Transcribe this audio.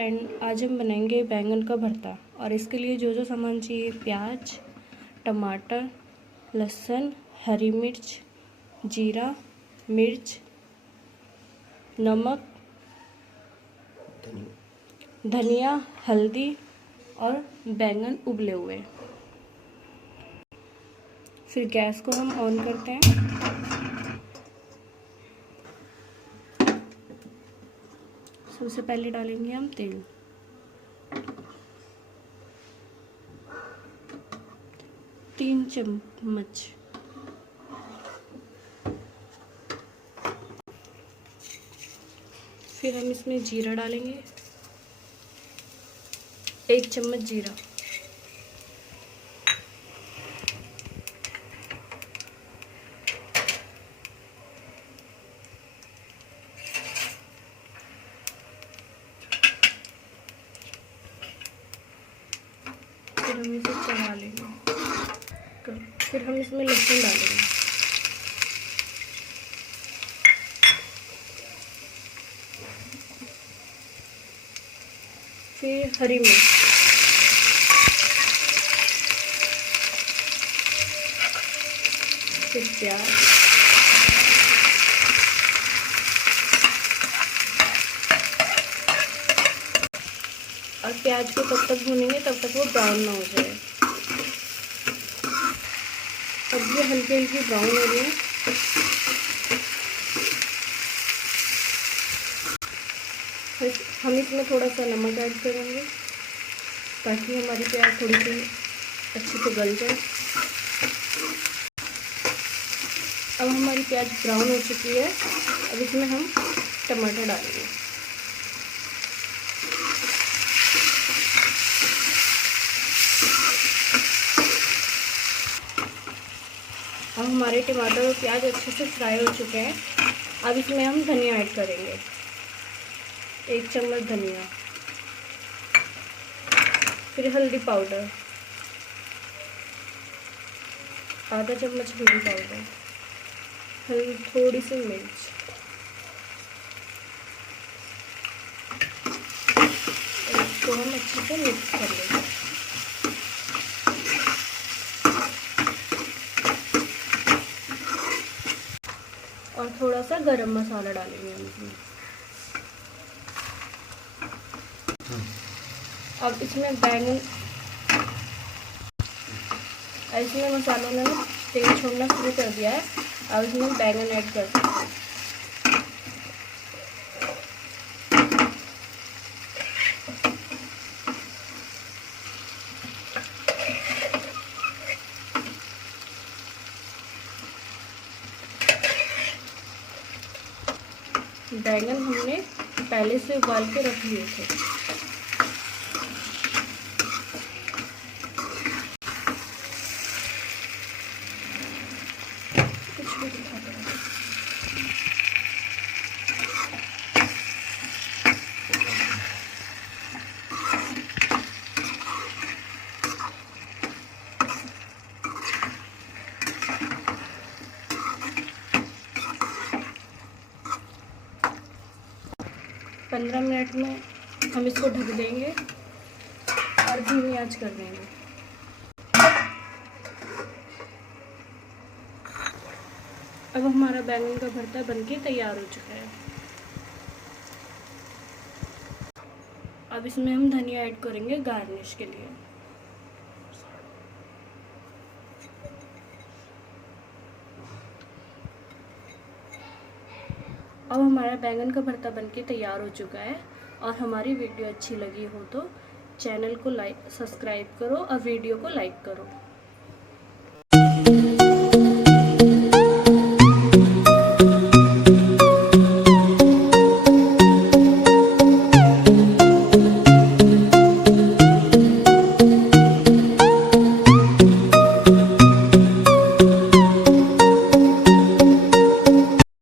Friend, आज हम बनाएंगे बैंगन का भरता। और इसके लिए जो जो सामान चाहिए, प्याज, टमाटर, लहसुन, हरी मिर्च, जीरा, मिर्च, नमक, धनिया, हल्दी और बैंगन उबले हुए। फिर गैस को हम ऑन करते हैं। सबसे पहले डालेंगे हम तेल। तीन चम्मच। फिर हम इसमें जीरा डालेंगे, 1 चम्मच जीरा। फिर हम इसे चला लेंगे। फिर हम इसमें लहसुन डालेंगे। फिर हरी मिर्च, फिर प्याज, और प्याज को तब तक भूनेंगे तब तक वो ब्राउन ना हो जाए। अब ये हल्की हल्की ब्राउन हो रही है। हम इसमें थोड़ा सा नमक ऐड करेंगे ताकि हमारी प्याज थोड़ी सी अच्छे से गल जाए। अब हमारी प्याज ब्राउन हो चुकी है। अब इसमें हम टमाटर डालेंगे। अब हमारे टमाटर और प्याज अच्छे से फ्राई हो चुके हैं। अब इसमें हम धनिया ऐड करेंगे, 1 चम्मच धनिया। फिर हल्दी पाउडर, आधा चम्मच हल्दी पाउडर, थोड़ी सी मिर्च, इसको हम अच्छे से मिक्स कर लेंगे। और थोड़ा सा गरम मसाला डालेंगे हम इसमें। अब इसमें इसमें मसालों ने तेल छोड़ना शुरू कर दिया है। अब इसमें बैंगन ऐड करते हैं। बैंगन हमने पहले से उबाल के रख लिए थे। कुछ भी दिखाते हैं। पंद्रह मिनट में हम इसको ढक देंगे और धीमी आंच कर देंगे। अब हमारा बैंगन का भरता बनके तैयार हो चुका है। अब इसमें हम धनिया ऐड करेंगे गार्निश के लिए। अब हमारा बैंगन का भरता बनके तैयार हो चुका है। और हमारी वीडियो अच्छी लगी हो तो चैनल को सब्सक्राइब करो और वीडियो को लाइक करो।